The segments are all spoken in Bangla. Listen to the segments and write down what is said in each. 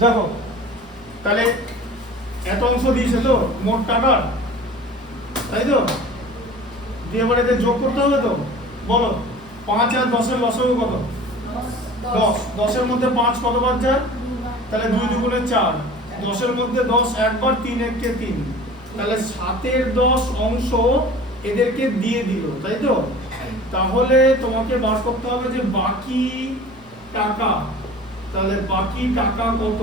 দেখো তাহলে এত অংশ দিয়েছে তো মোট টাকার, তাই তো? দিয়ে এবার এদের যোগ করতে হবে তো। বলো 5 আর 10 এর লসাগু কত? 10। 10 এর মধ্যে 5 কতবার যায়? তাহলে 2 দুগুণে 4। 10 এর মধ্যে 10 একবার, 3 একে 3। তাহলে 7 এর 10 অংশ এদেরকে দিয়ে দিল, তাই তো? তাহলে তোমাকে বার করতে হবে যে বাকি টাকা। তাহলে বাকি টাকা কত?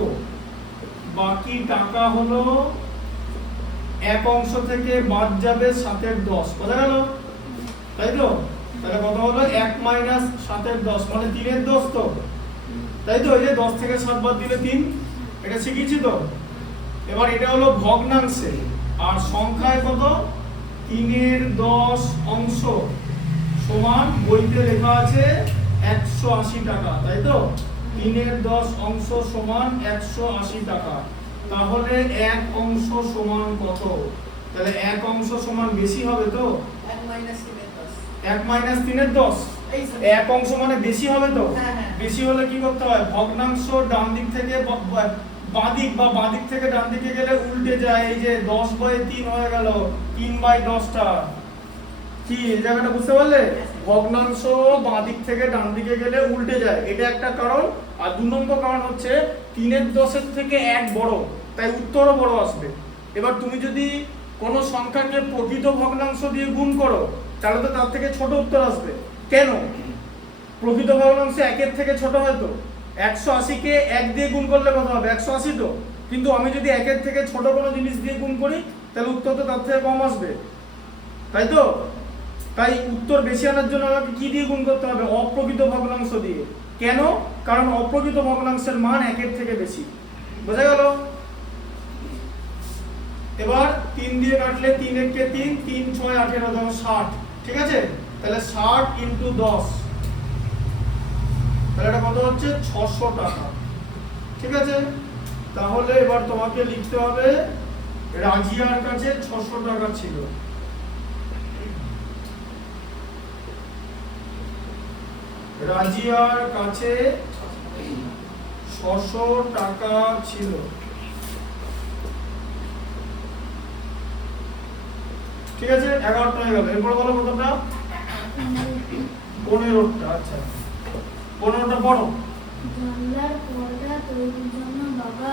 বাকি টাকা হলো এক অংশ থেকে বাদ যাবে 7 এর 10, বোঝা গেল? তাই তো? তাহলে কত হলো 1 মাইনাস 7 এর 10 মানে 3 এর 10 তো, তাই তো? এই যে 10 থেকে 7 বাদ দিলে 3, এটা শিখেছি তো। এবার এটা হলো ভগ্নাংশে, আর সংখ্যায় কত? 3 এর 10 অংশ সমান বইতে লেখা আছে 180 টাকা, তাই তো? 3 এর 10 অংশ সমান 180 টাকা। তাহলে 1 অংশ সমান কত? তাহলে 1 অংশ সমান বেশি হবে তো? 1 মাইনাস 3 এর 10। 1 মাইনাস 3 এর 10। এই স্যার। 1 অংশ মানে বেশি হবে তো? হ্যাঁ, হ্যাঁ। বেশি হলে কি করতে হয়? ভগ্নাংশ ডান দিক থেকে বাদিক বা বাদিক থেকে ডান দিকে গেলে উল্টে যায়। এই যে 10/3 হয়ে গেল 3/10টা। কি এই জায়গাটা বুঝতে পারলে? ভগ্নাংশ বাদিক থেকে ডান দিকে গেলে উল্টে যায়, এটা একটা কারণ। আর 2 নম্বর কারণ হচ্ছে 3 এর 10 এর থেকে 1 বড়, তাই উত্তরও বড় আসবে। এবার তুমি যদি কোনো সংখ্যাকে প্রকৃত ভগ্নাংশ দিয়ে গুণ করো তাহলে তো তার থেকে ছোট উত্তর আসবে। কেন? প্রকৃত ভগ্নাংশ 1 এর থেকে ছোট হয় তো। 180 কে 1 দিয়ে গুণ করলে কত হবে? 180 তো। কিন্তু আমি যদি 1 এর থেকে ছোট কোনো জিনিস দিয়ে গুণ করি তাহলে উত্তর তো তার থেকে কম আসবে, তাই তো? তাই উত্তর বেশি আনার জন্য আমাকে কি দিয়ে গুণ করতে হবে? অপ্রকৃত ভগ্নাংশ দিয়ে। কেন? কারণ অপ্রকৃত ভগ্নাংশের মান 1 এর থেকে বেশি, বোঝা গেল? এবার 3 দিয়ে কাটলে 3 একে 3, 3 6 18 10 60, ঠিক আছে? তাহলে 60 ইনটু 10, তাহলে এটা কত হচ্ছে? 600 টাকা, ঠিক আছে? তাহলে এবার তোমাকে লিখতে হবে রাজিয়ার কাছে 600 টাকা ছিল। রাজিয়ার কাছে 600 টাকা ছিল, ঠিক আছে? 11টা হয়ে গেল। এরপর বলো কতটা? 15টা। আচ্ছা 15টা বড়। জানলার পর্দা তৈরির জন্য বাবা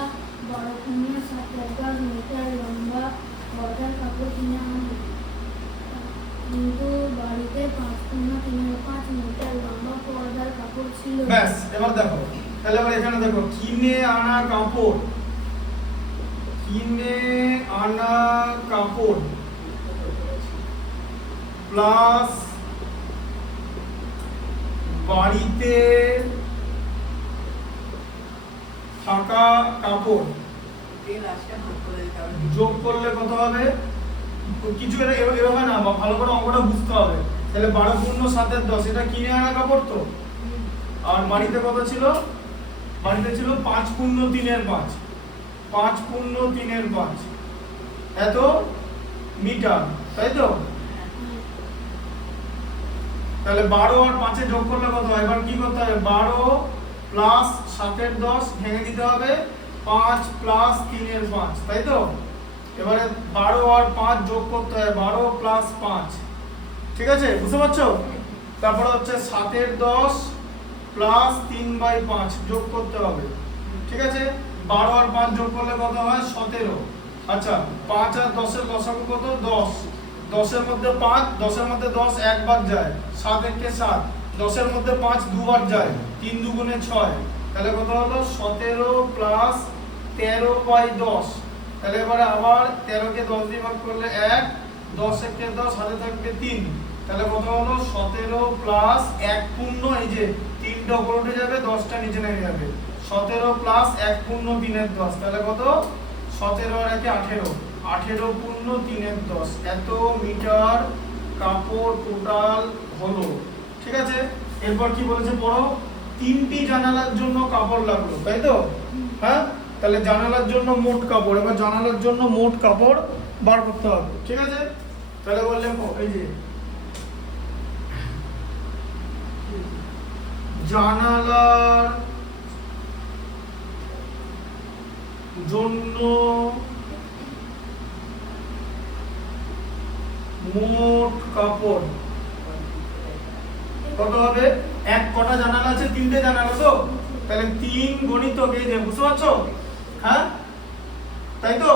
বড় খুনিয়া 7 মিটার লম্বা পর্দার কাপড় কিনে আনলো, কিন্তু বাড়িতে 5.35 মিটার লম্বা পর্দার কাপড় ছিল। ব্যাস, এবার দেখো। তাহলে এবার এখানে দেখো, কিনে আনা কাপড়, কিনে আনা কাপড় প্লাস বাড়িতে থাকা কাপড় এই রাশিটা যোগ করে দিতে হবে। যোগ করলে কত হবে? কিছু এভাবে না, ভালো করে অঙ্কটা বুঝতে হবে। তাহলে 12 পূর্ণ 7 এর 10, এটা কিনে আনা কাপড় তো। আর বাড়িতে কত ছিল? বাড়িতে ছিল 5 পূর্ণ 3 এর 5, 5 পূর্ণ 3 এর 5 এত মিটার, তাই তো? তাহলে 12 আর 5 এ যোগ করলে কত হয়? এবার কি করতে হবে? 12 প্লাস 7 এর 10 ভেঙে দিতে হবে, 5 প্লাস 3 এর 5, তাই তো? এবারে 12 আর 5 যোগ করতে হয়, 12 প্লাস 5, ঠিক আছে? বুঝতে পারছো? তারপরে হচ্ছে 7 এর 10 প্লাস 3/5 যোগ করতে হবে, ঠিক আছে? 12 আর 5 যোগ করলে কত হয়? 17। আচ্ছা 5 আর 10 এর লসাগু কত? 10। 10 এর মধ্যে 5, 10 এর মধ্যে 10 একবার যায়, 7 একে 7, 10 এর মধ্যে 5 দুবার যায়, 3 দুগুণে 6, তাহলে কত হলো? 17 প্লাস 13/10। তাহলে এবারে আবার 13 কে 10 দিয়ে ভাগ করলে 1, 10 একে 10, হাতে থাকবে 3, তাহলে কত হলো? 17 প্লাস 1 পূর্ণ, এই যে 3টা উপরে উঠে যাবে, 10টা নিচে নেমে যাবে, 17 প্লাস 1 পূর্ণ 3 এর 10, তাহলে কত? 17 আর 1 18, 18 পূর্ণ 3 এর 10, এত মিটার কাপড় টোটাল হলো, ঠিক আছে? এরপর কি বলেছে পড়ো? 3টি জানালার জন্য কাপড় লাগলো, তাই তো? হ্যাঁ, তাহলে জানালার জন্য মোট কাপড়, এবার জানালার জন্য মোট কাপড় বার করতে হবে, ঠিক আছে? তাহলে বললেন এই যে জানালার জন্য মোট কাপড় কত হবে? এক কটা জানালা আছে? তিনটে জানালা তো, তাহলে 3 গণিতক এই যে বুঝতে পারছো? হ্যাঁ তাই তো,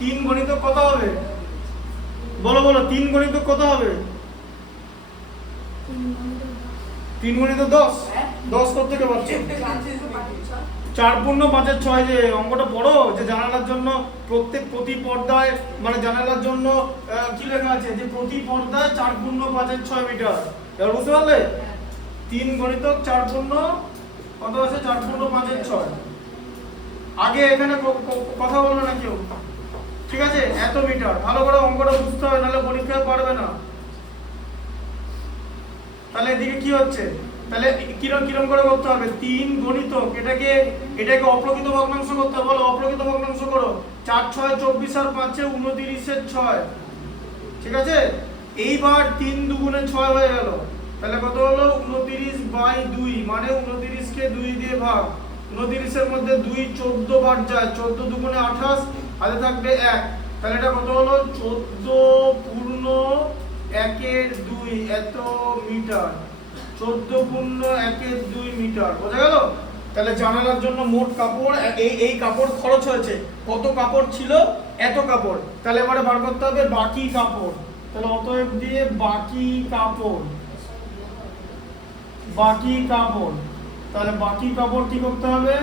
3 গণিতক কত হবে? বলো বলো, 3 গণিতক কত হবে? 3 গণিতক 10। 10 কত থেকে পাচ্ছ? 4 পূর্ণ 5-এর 6 যে অঙ্কটা পড়ো, যে জানালার জন্য প্রতি পর্দায় মানে জানালার জন্য কি লেখা আছে যে প্রতি পর্দায় 4 পূর্ণ 5-এর 6 মিটার। এবার বুঝতে পারলে? 3 গণিতক 4 পূর্ণ কত আছে? 4 পূর্ণ 5-এর 6। আগে এখানে কথা বললো না কেউ, ঠিক আছে? এত মিটার ভালো করে অঙ্কটা বুঝতে হবে, নাহলে পরীক্ষায় পারবে না। তাহলে এদিকে কি হচ্ছে? তাহলে কিরকম করে করতে হবে? 3 গণিতক এটাকে অপ্রকৃত ভগ্নাংশ করতে হবে। বলো অপ্রকৃত ভগ্নাংশ করো। 4 6 24 আর 5 29-এর 6, ঠিক আছে? এইবার 3 দুগুণে 6 হয়ে গেল, তাহলে কত হলো? 29/2, মানে 29 কে 2 দিয়ে ভাগ। 29 এর মধ্যে 2 14 বার যায়, 14 দুগুণে 28, হাতে থাকবে 1, তাহলে এটা কত হলো? 14 পূর্ণ 1-এর 2 এত মিটার। 14 পূর্ণ 1-এর 2 মিটার, বোঝা গেল? তাহলে জানালার জন্য মোট কাপড় এই কাপড় খরচ হয়েছে। কত কাপড় ছিল? এত কাপড়। তাহলে এবারে বার করতে হবে বাকি কাপড়। তাহলে অতএব দিয়ে বাকি কাপড়, তাহলে বাকি কাপড় কি করতে হবে?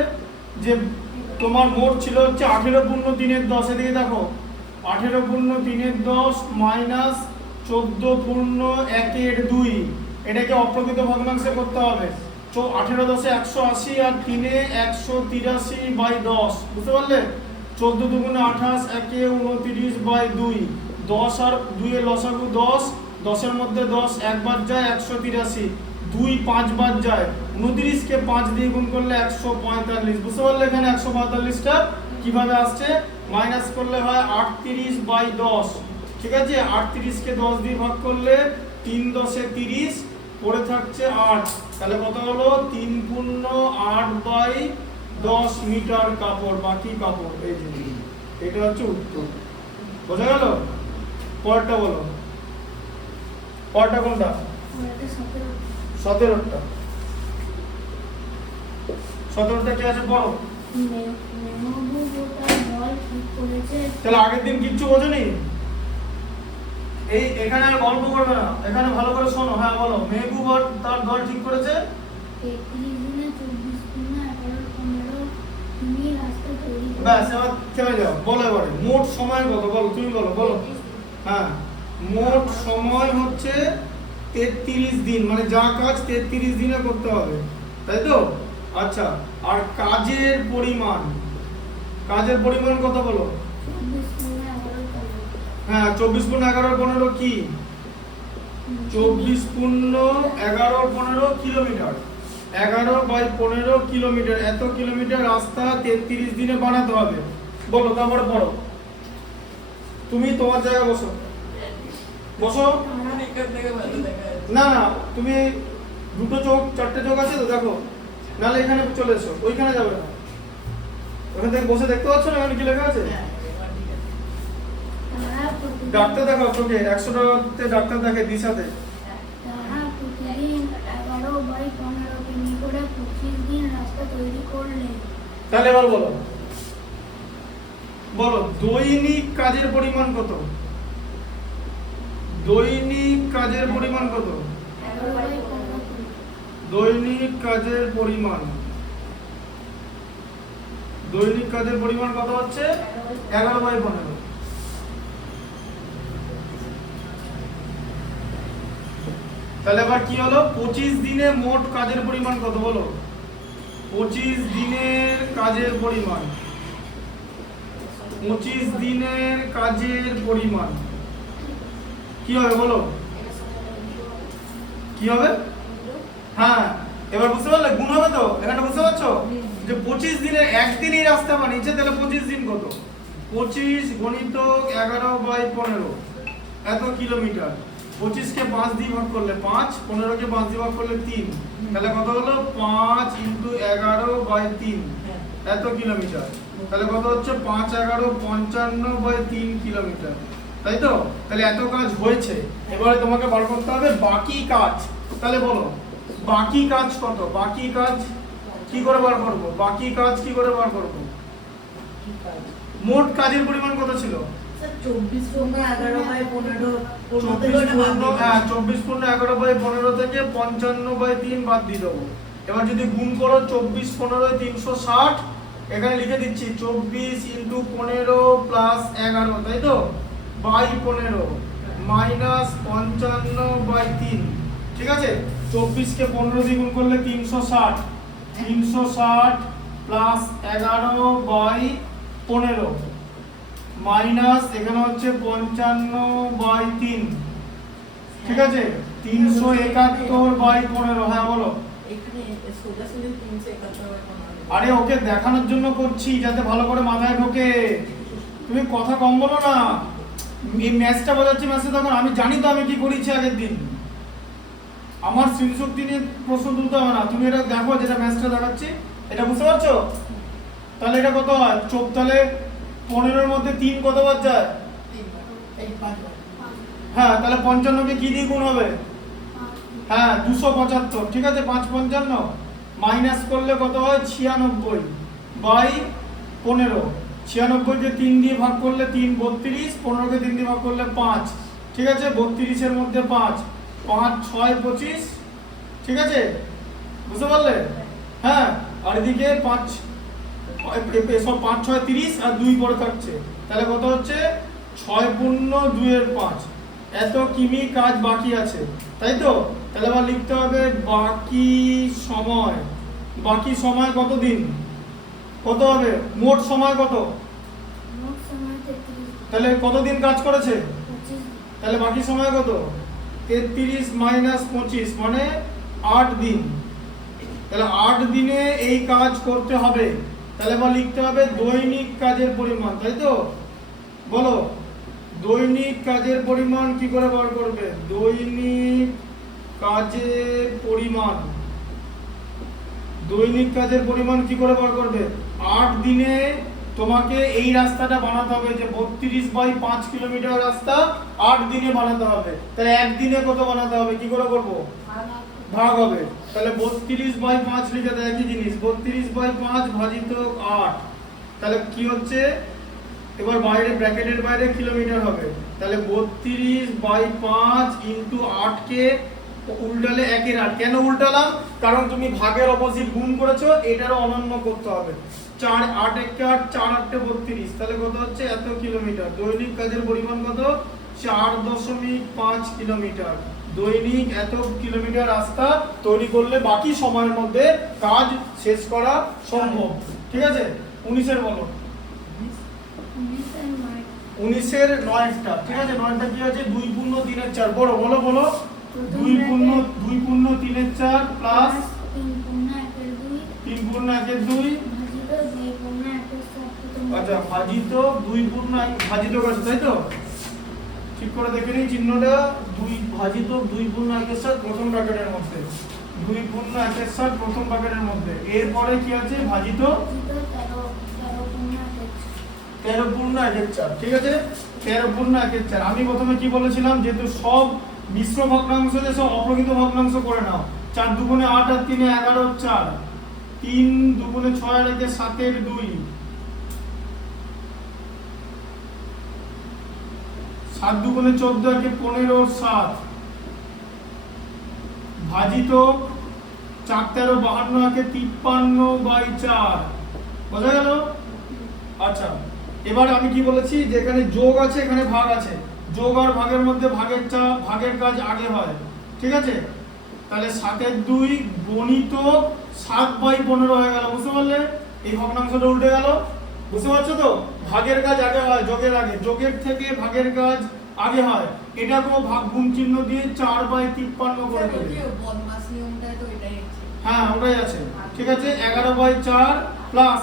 যে তোমার মোট ছিল হচ্ছে 18 পূর্ণ 3-এর 10, এদিকে দেখো 18 পূর্ণ 3-এর 10 মাইনাস 14 পূর্ণ 1-এর 2, এটাকে অপ্রকৃত ভগ্নাংশে করতে হবে। 18 10 180 আর 3 183/10, বুঝতে পারলে? 14 দুগুণে 28, 1 29/2, 10 আর 2 এর লসাগু 10, 10 এর মধ্যে 10 একবার যায় 183, 2 5 বার যায়, 29 কে 5 দিয়ে গুণ করলে 145, বুঝতে পারলে? এখানে 145টা কিভাবে আসছে? মাইনাস করলে হয় 38/10, ঠিক আছে? 38 কে 10 দিয়ে ভাগ করলে 3 10 30, পড়ে থাকছে 8, তাহলে কত হলো? 3 পূর্ণ 8/10 মিটার কাপড়, বাকি কাপড়। এই যে এটা হচ্ছে উত্তর, বোঝা গেল? পরেরটা বলো, পরেরটা কোনটা? 17টা। 17টা কি আছে পড়ো। তাহলে আগের দিন কিচ্ছু বোঝোনি? এখানে আর গল্প করবে না, এখানে ভালো করে শোনো। হ্যাঁ বলো। মেহবুব আর তার দল ঠিক করেছে 33 দিনে 24 দিনে 11 15 তুমি রাস্তা তৈরি করো। ব্যাস, এবার থেমে যাও। বলো এবারে মোট সময় কত? বলো, তুমি বলো। বলো। হ্যাঁ, মোট সময় হচ্ছে 33 দিন, মানে যা কাজ 33 দিনে করতে হবে, তাই তো? আচ্ছা, আর কাজের পরিমাণ কত বলো? 24 দিনে 11 15। হ্যাঁ, 24 পূর্ণ 11 15 কি? 24 পূর্ণ 11 15 কিলোমিটার। 11/15 কিলোমিটার, এত কিলোমিটার রাস্তা 33 দিনে বানাতে হবে। বলো, তারপরে পড়ো। তুমি তোমার জায়গায় বসো। না না, তুমি দুটো চোখ 4টে চোখ আছে তো, দেখো। নাহলে এখানে চলে এসো, ওইখানে যাবে না। ওখান থেকে বসে দেখতে পাচ্ছ না এখানে কি লেখা আছে? ডাক্তার দেখাও চোখে, 100 টাকাতে ডাক্তার দেখে দিশাতে। তারা প্রতিদিন 11/15 কিমি করে 25 দিন রাস্তা তৈরি করলেন। তাহলে এবার বলো দৈনিক কাজের পরিমাণ কত? দৈনিক কাজের পরিমাণ কত? 11/15। দৈনিক কাজের পরিমাণ কত হচ্ছে? 11/15। তাহলে এবার কি হলো? 25 দিনে মোট কাজের পরিমাণ কত? বলো 25 দিনের কাজের পরিমাণ। 25 দিনের কাজের পরিমাণ কি হবে? বলো কি হবে? হ্যাঁ, এবার বুঝতে পারলে? গুণ হবে তো? এখানে বুঝতে পারছো যে 25 দিনের একদিনই রাস্তা বানিয়েছে, তাহলে 25 দিন কত? 25 গুণিতক 11/15 এত কিলোমিটার। 25 কে 5 দিয়ে ভাগ করলে 5, 15 কে 5 দিয়ে ভাগ করলে 3, তাহলে কত হলো? 5 × 11/3 এত কিলোমিটার। তাহলে কত হচ্ছে 5 11 55/3 কিলোমিটার, তাই তো? তাহলে এত কাজ হয়েছে, এবারে তোমাকে বার করতে হবে বাকি কাজ। তাহলে বলো বাকি কাজ কত? বাকি কাজ কি করে বার করব? বাকি কাজ কি করে বার করব? মোট কাজের পরিমাণ কত ছিল? 24 পূর্ণ 11/15 24 পূর্ণ 11/15 থেকে 55/3 বাদ দিয়ে দেবো। এবার যদি গুণ করো 24 15 360, এখানে লিখে দিচ্ছি 24 × 15 প্লাস 11, তাই তো? বাই 15 মাইনাস 55/3, ঠিক আছে? 24 কে 15 দিয়ে গুণ করলে 360, 360 প্লাস 11/15 মাইনাস এখানে হচ্ছে 55/3, ঠিক আছে? 371/15। হ্যাঁ বলো। এখানে সোজাসুজি 371/15। আরে ওকে দেখানোর জন্য করছি যাতে ভালো করে মাথায় ঢোকে। তুমি কথা কম বলো না। এই ম্যাচটা বোঝাচ্ছি, ম্যাচে তখন আমি জানি তো আমি কি করেছি আগের দিন। আমার স্মৃতিশক্তি নিয়ে প্রশ্ন তুলতে হবে না। তুমি এটা দেখো, যেটা ম্যাচটা দেখাচ্ছি এটা বুঝতে পারছো? তাহলে এটা কত হয়? তাহলে 15-এর মধ্যে 3 কতবার যায়? 5 হ্যাঁ, তাহলে 55 কে কি দিয়ে গুণ হবে? হ্যাঁ 275, ঠিক আছে? 5 55 মাইনাস করলে কত হয়? 96/15। 96 কে 3 দিয়ে ভাগ করলে 3 32, 15 কে 3 দিয়ে ভাগ করলে 5, ঠিক আছে? 32 এর মধ্যে 5 5 6 25, ঠিক আছে? বুঝতে পারলে? হ্যাঁ, আর এদিকে 5 সব 5 6 30 আর 2 পড়ে থাকছে, তাহলে কত হচ্ছে? 6 পূর্ণ 2/5। এত কিমি কাজ বাকি আছে, তাই তো? তাহলে আবার লিখতে হবে বাকি সময়। বাকি সময় কত দিন? কত হবে? মোট সময় কত? মোট সময় 33, তাহলে কত দিন কাজ করেছে? 25। তাহলে বাকি সময় কত? 33 মাইনাস 25 মানে 8 দিন। তাহলে 8 দিনে এই কাজ করতে হবে। তাহলে আবার লিখতে হবে দৈনিক কাজের পরিমাণ, তাই তো? বলো দৈনিক কাজের পরিমাণ কি করে বার করবে? দৈনিক কাজের পরিমাণ, দৈনিক কাজের পরিমাণ কি করে বার করবে? 8 দিনে তোমাকে এই রাস্তাটা বানাতে হবে, যে 32/5 কিলোমিটার রাস্তা 8 দিনে বানাতে হবে। তাহলে একদিনে কত বানাতে হবে? কি করে করব? ভাগ হবে। তাহলে 32/5 লিখে দেয় একই জিনিস, 32/5 ভাজিত 8। তাহলে কি হচ্ছে? এবার বাইরে ব্র্যাকেটের বাইরে কিলোমিটার হবে। তাহলে 32/5 × 8 কে উল্টালে 1/8। কেন উল্টালাম? কারণ তুমি ভাগের অপোজিট গুণ করেছো, এটারও অনন্য করতে হবে। 4 8 1 8 4 8 32, তাহলে কত হচ্ছে? এত কিলোমিটার। দৈনিক কাজের পরিমাণ কত? 4.5 কিলোমিটার। দৈনিক এত কিলোমিটার রাস্তা তৈরি করলে বাকি সময়ের মধ্যে কাজ শেষ করা সম্ভব, ঠিক আছে? 19-এর বলো। 19-এর 9টা, ঠিক আছে? 9টা কি আছে? 2 পূর্ণ 3/4। বলো বলো বলো 2 পূর্ণ 3/4 প্লাস 3 পূর্ণ 1/2, 3 পূর্ণ 1/2, ভাজিত 2 পূর্ণ 1/7। আচ্ছা ভাজিত 2 পূর্ণ ভাজিত করেছে, তাই তো? ঠিক করে দেখে নিই চিহ্নটা। 2 ভাজিত 2 পূর্ণ 1/7 প্রথম ব্র্যাকেটের মধ্যে, 2 পূর্ণ 1/7 প্রথম ব্র্যাকেটের মধ্যে। এরপরে কি আছে? ভাজিত 13 পূর্ণ 1/4, ঠিক আছে? 13 পূর্ণ 1/4। আমি প্রথমে কি বলেছিলাম? যেহেতু সব মিশ্র ভগ্নাংশ, যে সব অপ্রকৃত ভগ্নাংশ করে নাও। 4 2 8 আর 3 11 4, 3 2 6 আর 1 7 2, 7 2 14 আর 15 7, ভাজিত 4 13 52 আর 53/4। বোঝা গেল? আচ্ছা, এবার আমি কি বলেছি? যে এখানে যোগ আছে, এখানে ভাগ আছে। যোগ আর ভাগের মধ্যে ভাগের কাজ আগে হয়, ঠিক আছে? তাহলে 7/2 গণিত 7/15 হয়ে গেল। বুঝতে পারলে? এই ভগ্নাংশটা উল্টে গেল। বুঝতে পারছো তো? ভাগের কাজ আগে হয় যোগের আগে, যোগের থেকে ভাগের কাজ আগে হয়। এটাকেও ভাগ গুণ চিহ্ন দিয়ে 4/53 করে দেবে। বদমাস নিয়মটা তো এটাই আছে। হ্যাঁ ওটাই আছে, ঠিক আছে? 11/4 প্লাস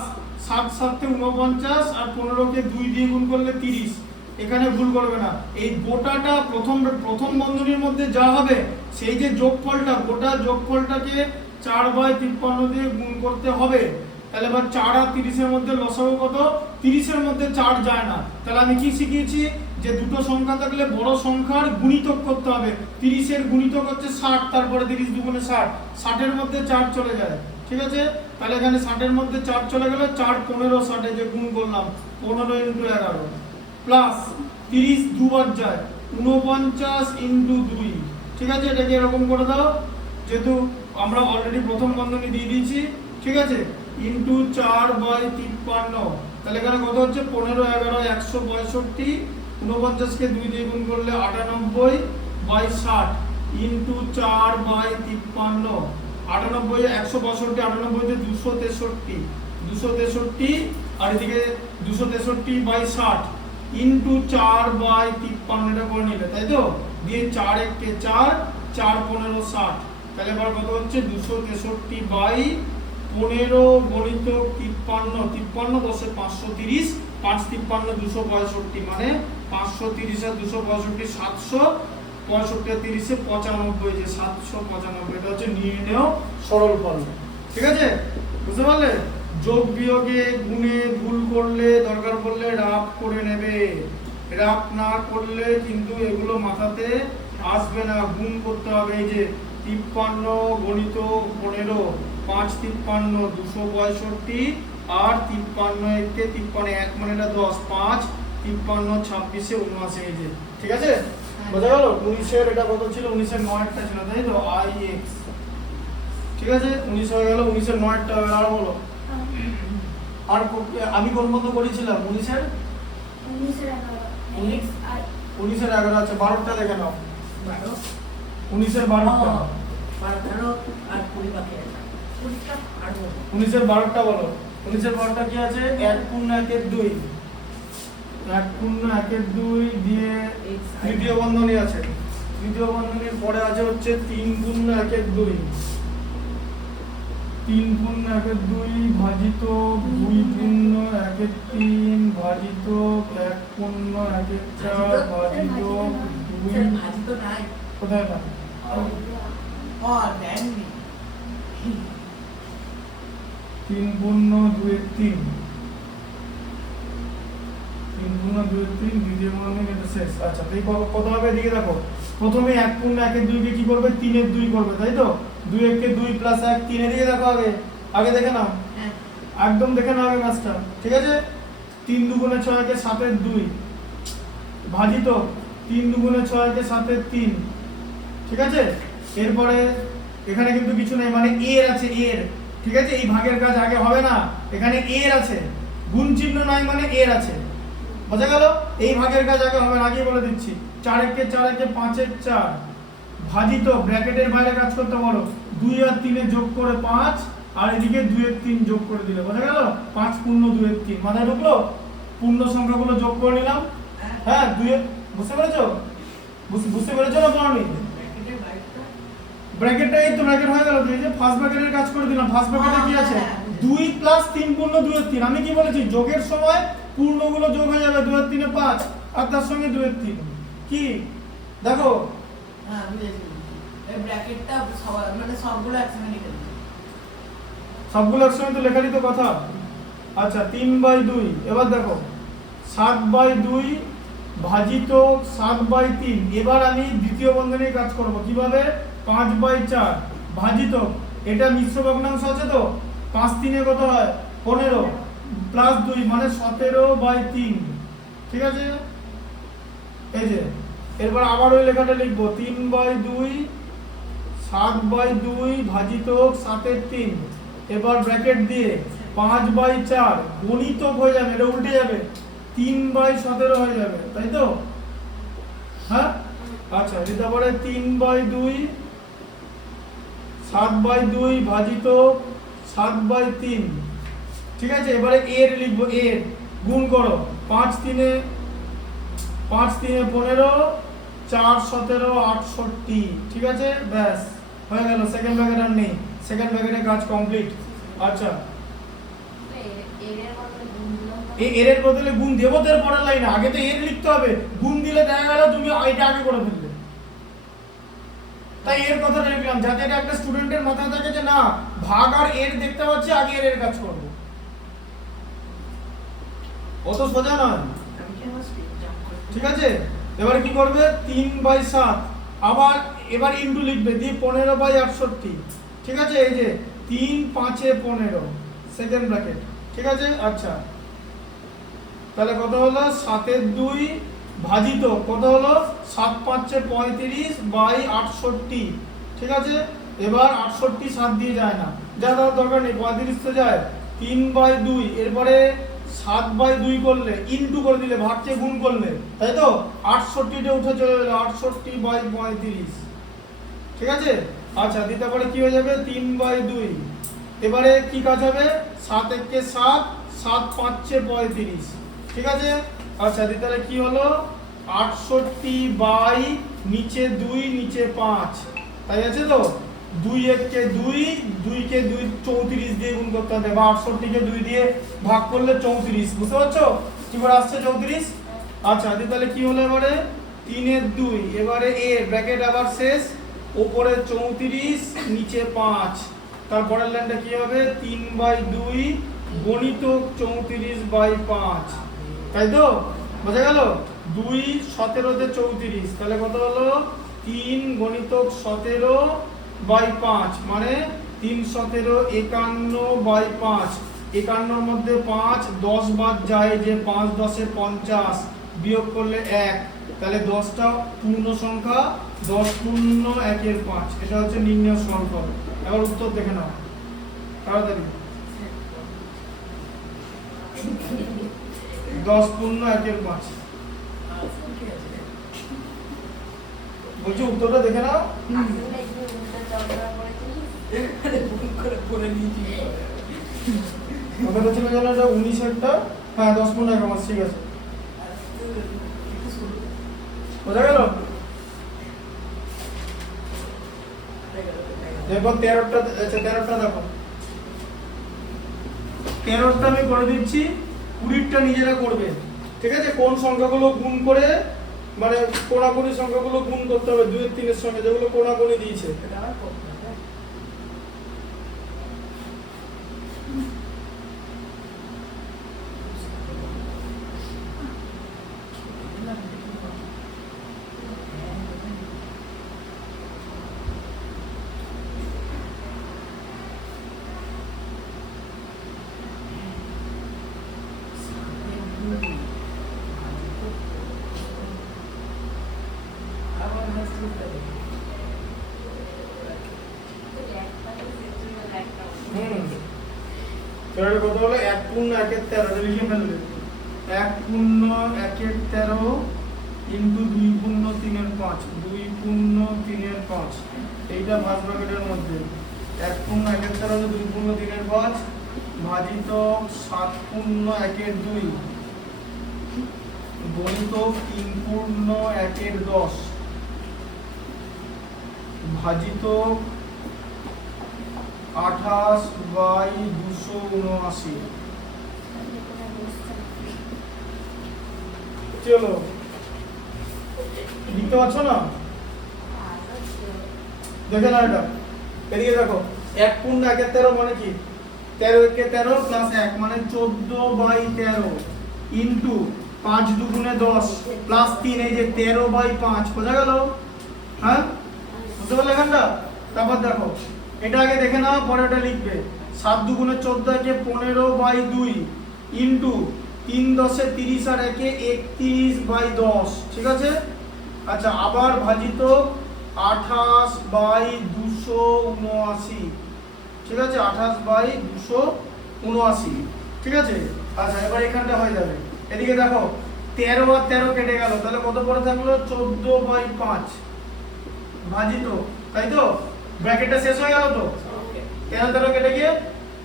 7 7 49 আর 15 কে 2 দিয়ে গুণ করলে 30। এখানে ভুল করবে না। এই গোটাটা প্রথম বন্ধনীর মধ্যে যা হবে, সেই যে যোগফলটা, গোটা যোগফলটাকে 4/53 দিয়ে গুণ করতে হবে। তাহলে এবার 4 আর 30 এর মধ্যে লসাগু কত? 30 এর মধ্যে 4 যায় না। তাহলে আমি কি শিখিয়েছি যে দুটো সংখ্যা থাকলে বড় সংখ্যার গুণিতক করতে হবে। 30 এর গুণিতক হচ্ছে 60, তারপরে 30 দুগুণে 60, 60 এর মধ্যে 4 চলে যায়। ঠিক আছে, তাহলে এখানে 60 এর মধ্যে 4 চলে গেল, 4 15 60 যে গুণ করলাম 15 × 11 প্লাস 30 দুবার যায় 49 × 2। ঠিক আছে, এটাকে এরকম করে দাও, যেহেতু আমরা অলরেডি প্রথম বন্ধনী দিয়ে দিয়েছি। ঠিক আছে, ইন্টু 4/53, তাহলে এখানে কত হচ্ছে 15 11 165, 49কে 2 দিয়ে গুণ করলে 98/60 ইন্টু 4/53, 98 162, 98 263, 263 আর এদিকে 263/60 ইন্টু 4/53 এটা করে নিলে, তাই তো? দিয়ে 4 1 কে 4, 4 15 60, তাহলে এবার কত হচ্ছে 263/15 গণিত 53, 53 10 530, 5 53 265, মানে 530 আর 265 765 আর 30 95, যে 795, এটা হচ্ছে নির্ণেয় সরল ফল। ঠিক আছে, বুঝতে পারলে? যোগ বিয়োগে গুণে ভুল করলে দরকার পড়লে রাফ করে নেবে, রাফ না করলে কিন্তু এগুলো মাথাতে আসবে না, গুণ করতে হবে। এই যে 53 গণিত 15, 5 53 265 আর 53 কে 53 1 মানে এটা 10, 5 53 26 79, এই যে। ঠিক আছে, বোঝা গেল? 19 এর এটা কত ছিল? 19 এর 9 টা ছিল, তাই তো? IX। ঠিক আছে, 19 হয়ে গেল, 19 এর 9 টা আর বলো। আর আমি কোন বন্ধ করেছিলাম? 19 এর 11 আছে, 12টা দেখে নাও। 19 এর 12টা, 19 এর 12টা বলো। 19 এর 12টা কি আছে? 1 × 1 এর 2, 1 × 1 এর 2 দিয়ে তৃতীয় বন্ধনী আছে, তৃতীয় বন্ধনীর পরে আছে হচ্ছে 3 × 1 এর 2, 3 × 1 এর 2 ভাজিত 2 × 1 এর 3 ভাজিত 1 × 1 এর 4 ভাজিত 2। ভাজিত নাই, কোথায় না? দেননি। 3 × 2 এর 3, 3 × 2 এর 3 দ্বিতীয় বন্ধনী এটা শেষ। আচ্ছা, তাই কত হবে? এদিকে দেখো, প্রথমে 1 × 1 এর 2 কে কি করবে? 3 এর 2 করবে, তাই তো? 2 1 কে 2 প্লাস 1, 3 এদিকে দেখো, আগে দেখে নাও, একদম দেখে নাও আগে মাছটা। ঠিক আছে, 3 দুগুণে 6 কে 7 এর 2 ভাজিত 3 দুগুণে 6 কে 7 এর 3। ঠিক আছে, এরপরে এখানে কিন্তু কিছু নেই, মানে এর আছে, এর। ঠিক আছে, এই ভাগের কাজ আগে হবে না, এখানে এর আছে, গুণ চিহ্ন নাই মানে এর আছে, বোঝা গেল? এই ভাগের কাজ আগে হবে না, আগেই বলে দিচ্ছি। 4 1 কে 4 1 কে 5 এর 4 ভাজিত ব্র্যাকেটের বাইরে কাজ করতে পারো, 2 আর 3 এর যোগ করে 5, আর এদিকে 2 এর 3 যোগ করে দিলে, বোঝা গেল? 5 পূর্ণ 2 এর 3 মাথায় ঢুকলো? পূর্ণ সংখ্যাগুলো যোগ করে নিলাম। হ্যাঁ, 2 এর, বুঝতে পেরেছো? বুঝতে পেরেছো না তুমি? ব্র্যাকেটটা এই তো ব্র্যাকেট হয়ে গেল, এই যে ফার্স্ট ব্র্যাকেটের কাজ করে দিলাম। ফার্স্ট ব্র্যাকেটে কি আছে? 2 প্লাস 3 পূর্ণ 2 এর 3। আমি কি বলেছি? যোগের সময় পূর্ণগুলো যোগ হয়ে যাবে, 2 এর 3 এ 5 আর তার সঙ্গে 2 এর 3। কি দেখো? হ্যাঁ, বুঝেছি। এই ব্র্যাকেটটা মানে সবগুলো একসঙ্গে লিখে দিই। সবগুলো একসঙ্গে তো লেখারই তো কথা। আচ্ছা, 3/2, এবার দেখো 7/2 ভাজিত 7/3। এবার আমি দ্বিতীয় বন্ধনীর কাজ করব কিভাবে? 5/4 ভাজিত, এটা মিশ্র ভগ্নাংশ আছে তো, 5 3 এ কত হয়? 15 প্লাস 2 মানে 17/3। ঠিক আছে, এই যে এরপর আবার ওই লেখাটা লিখবো, 3/2 7/2 ভাজিত 7 এর 3, এবার ব্র্যাকেট দিয়ে 5/4 গণিতক হয়ে যাবে, এটা উল্টে যাবে, 3/17 হয়ে যাবে, তাই তো? হ্যাঁ, আচ্ছা, তারপরে 3/2 7/2 ভাজিত 7/3। ঠিক আছে, এবারে এর লিখবো, এর গুণ করো, 5 3 এ 15, 4 17 68। ঠিক আছে, ব্যাস হয়ে গেল। সেকেন্ড ব্র্যাকেট আর নেই, সেকেন্ড ব্র্যাকেটের কাজ কমপ্লিট। আচ্ছা, এর বদলে গুণ দেবো তো এর পরের লাইনে, আগে তো এর লিখতে হবে, গুণ দিলে দেখা গেল তুমি এটা আগে করে ফেললে। তাই এর কথাটা লিখলাম, যাতে এটা একটা স্টুডেন্টের মাথায় থাকে যে না, ভাগ আর এর দেখতে পাচ্ছি, আগে এর কাজ করবো। অত সোজা নয়, আমি কি আমার স্পিড জাম্প করব? ঠিক আছে। এবারে কি করবে 3/7 আবার এবার ইনটু লিখবে দিয়ে 15/68, ঠিক আছে। এই যে 3 5 এ 15 সেকেন্ড ব্র্যাকেট, ঠিক আছে। আচ্ছা তাহলে কত হলো 7 এর 2 ভাজিত কত হলো 7 5 এ 35/68, ঠিক আছে। এবার 68 7 দিয়ে যায় না, যা দেওয়ার দরকার নেই, 35 তো যায় 3/2, এরপরে 7/2 করলে ইনটু করে দিলে ভাগকে গুণ করলে, তাই তো 68টা উঠে চলে গেল 68/35, ঠিক আছে। আচ্ছা দিতে পারে কি হয়ে যাবে 3/2, এবারে কি কাজ হবে 7 1 7 7 5 35, ঠিক আছে। আচ্ছা দিতে পারে কি হলো 68 বাই নিচে 2 নিচে 5, তাই আছে তো 2 1 কে 2 2 কে 2 34 দিয়ে গুণ করতে হবে বা 68 কে 2 দিয়ে ভাগ করলে 34, বুঝতে পারছো কি করে আসছে 34। আচ্ছা তাহলে কি হলো এবারে 3 এর 2, এবারে এ ব্র্যাকেট আবার শেষ, উপরে 34 নিচে 5, তারপরের লাইনটা কি হবে 3/2 গণিতক 34/5, তাই তো বোঝা গেল। 2 17 তে 34, তাহলে কত হলো 3 গণিতক 17/5 মানে 3 17 51/5, 51 মধ্যে 5 10 বাদ যায় যে 5 10 এ 50 বিয়োগ করলে 1, তাহলে 10টা পূর্ণ সংখ্যা 10 পূর্ণ 1 এর 5, এটা হচ্ছে নির্ণয় সরলফল। এবার উত্তর দেখে নাও তাড়াতাড়ি, 10 পূর্ণ 1 এর 5, আচ্ছা, ঠিক আছে। বলছি উত্তরটা দেখে নাও। আরে ভুল করে বলে নিয়েছি। ওটা ছিল যেন এটা 19 এরটা, হ্যাঁ 10 পূর্ণ 1 এর 5, ঠিক আছে বোঝা গেল। এরপর 13টা, আচ্ছা 13টা দেখো, 13টা আমি করে দিচ্ছি, 20টা নিজেরা করবে, ঠিক আছে। কোন সংখ্যাগুলো গুণ করে মানে কোণাকুণি সংখ্যাগুলো গুণ করতে হবে 2 এর 3 এর সঙ্গে, যেগুলো কোণাকুণি দিয়েছে। এটা আবার করতে হবে। আবার মাছ তুলতে হবে। এবারে কত হলো 1 পূর্ণ 1 এর 13, লিখে ফেলবে 1 পূর্ণ 1 এর 13 ইনটু 2 পূর্ণ 3 এর 5, 2 পূর্ণ 3 এর 5, এইটা ভাগ ব্র্যাকেটের মধ্যে 1 পূর্ণ 1 এর 13 2 পূর্ণ 3 এর 5 ভাজিত 7 পূর্ণ 1 এর 2 গণিত 3 পূর্ণ 1 এর 10 ভাজিত 28/279। চলো লিখতে পারছো না, দেখে না এটা, এদিকে দেখো 1 পূর্ণ 1 এর 13 মানে কি 13 কে 13 প্লাস 1 মানে 14/13 ইনটু 5 দুগুণে 10 প্লাস 3, এই যে 13/5, বোঝা গেল। হ্যাঁ বুঝতে পারলে এখানটা। তারপর দেখো এটা আগে দেখে নাও, পরে ওটা লিখবে 7 দুগুণে 14 কে 15/2 ইনটু 3 10 30 আর 1 31/10, ঠিক আছে। আচ্ছা আবার ভাজিত 28/279, ঠিক আছে 28/279, ঠিক আছে। আচ্ছা এবার এখানটা হয়ে যাবে, এদিকে দেখো 13 আর 13 কেটে গেল, তাহলে কত পড়ে থাকলো 14/5 ভাজিত, তাই তো ব্র্যাকেটটা শেষ হয়ে গেল তো 13 13 কেটে গিয়ে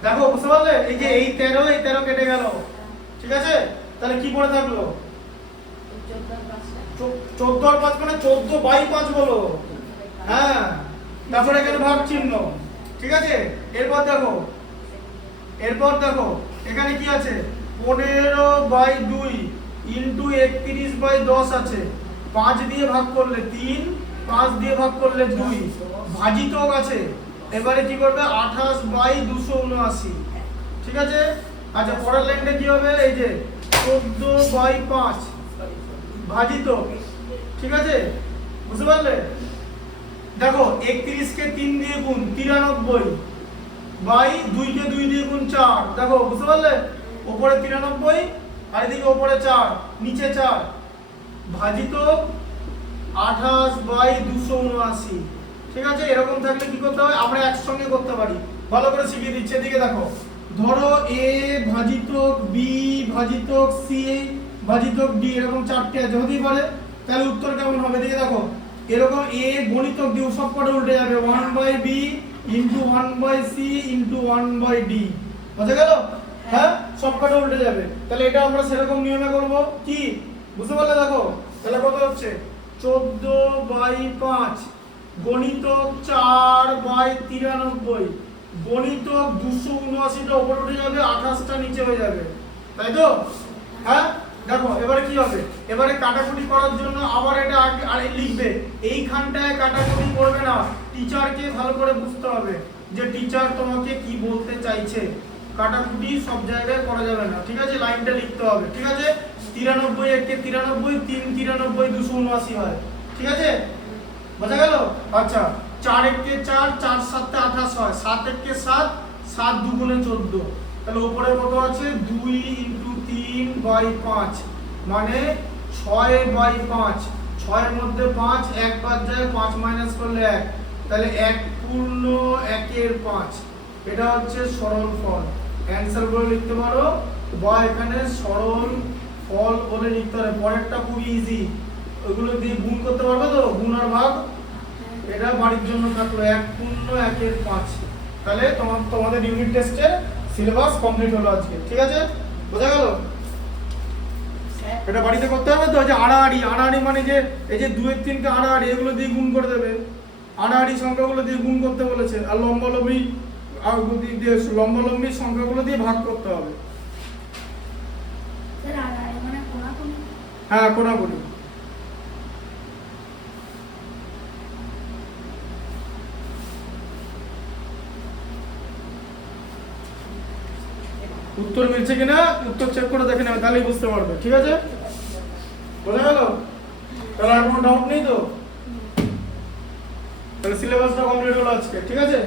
দেখো, বুঝতে পারলে এই যে এই 13 কেটে গেল, ঠিক আছে। তাহলে কি পড়ে থাকলো 14 আর 5 মানে 14/5 বলো, হ্যাঁ তারপরে এখানে ভাগ চিহ্ন, ঠিক আছে। এরপর দেখো এখানে কি আছে 15/2 ইনটু 31/10 আছে, 5 দিয়ে ভাগ করলে 3, 5 দিয়ে ভাগ করলে 2, ভাজিতক আছে, এবারে কি করবে 28/279, ঠিক আছে। আচ্ছা পরের লাইনটা কি হবে, এই যে 14/5 ভাজিত, ঠিক আছে, বুঝতে পারলে? দেখো 31 কে 3 দিয়ে গুণ 93 বাই 2 কে 2 দিয়ে গুণ 4, দেখো বুঝতে পারলে? উপরে 93 আর এদিকে উপরে 4 নিচে 4 ভাজিত 28/279, ঠিক আছে। এরকম থাকলে কি করতে হয়, আমরা একসঙ্গে করতে পারি, ভালো করে শিখিয়ে দিচ্ছি। এদিকে দেখো, ধরো a ভাজিত b ভাজিত c ভাজিত d, এরকম চারটে আছে, হতেই পারে। তাহলে উত্তর কেমন হবে এদিকে দেখো, এরকম a গণিতক d সব কটা উল্টে যাবে, 1/b into 1/c into 1/d, বুঝে গেল? হ্যাঁ, সব কটা উল্টে যাবে। তাহলে এটা আমরা সেরকম নিয়মে করব, কি বুঝতে পারলে? দেখো তাহলে কত হচ্ছে, 14/5 গণিতক 4/93 গণিতক 279টা উপরে উঠে যাবে, 28টা নিচে হয়ে যাবে, তাই তো? হ্যাঁ, দেখো এবারে কি হবে, এবারে কাটাকুটি করার জন্য আবার এটা আগে লিখবে, এইখানটায় কাটাকুটি করবে না, টিচারকে ভালো করে বুঝতে হবে যে টিচার তোমাকে কি বলতে চাইছে। কাটাকুটি সব জায়গায় করা যাবে না, ঠিক আছে, লাইনটা লিখতে হবে, ঠিক আছে। 93 একে 93, 3 93 279 হয়, ঠিক আছে, বোঝা গেল? আচ্ছা, 4 একে 4, 4 7 28 হয়, 7 একে 7, 7 2 14, তাহলে উপরে কত আছে, 2 ইনটু 3/5 মানে 6/5, 6 এর মধ্যে 5 এক বাদ যায়, 5 মাইনাস করলে 1, তাহলে 1 পূর্ণ 1 এর 5, এটা হচ্ছে সরল ফল। অ্যানসার বলে লিখতে পারো, বা এখানে সরল ফল বলে লিখতে পারো। পরেরটা খুবই ইজি, ওগুলো দিয়ে গুণ করতে পারবে তো, গুণ আর ভাগ, এটা বাড়ির জন্য থাকলো 1 পূর্ণ 1 এর 5। তাহলে তোমাদের ইউনিট টেস্টের সিলেবাস কমপ্লিট হলো আজকে, ঠিক আছে, বোঝা গেল? এটা বাড়িতে করতে হবে তো, যে আড়াআড়ি মানে যে এই যে 2 এর 3 কে আড়াআড়ি, এগুলো দিয়ে গুণ করে দেবে, আড়াআড়ি সংখ্যাগুলো দিয়ে গুণ করতে বলেছে, আর লম্বালম্বি সংখ্যাগুলো দিয়ে ভাগ করতে হবে। স্যার আর মানে কোনাকুনি? হ্যাঁ, কোনাকুনি। উত্তর মিলছে কিনা উত্তর চেক করে দেখে নেবে, তাহলেই বুঝতে পারবে, ঠিক আছে, বোঝা গেল? তাহলে আর কোনো ডাউট নেই তো? তাহলে সিলেবাসটা কমপ্লিট হলো আজকে, ঠিক আছে।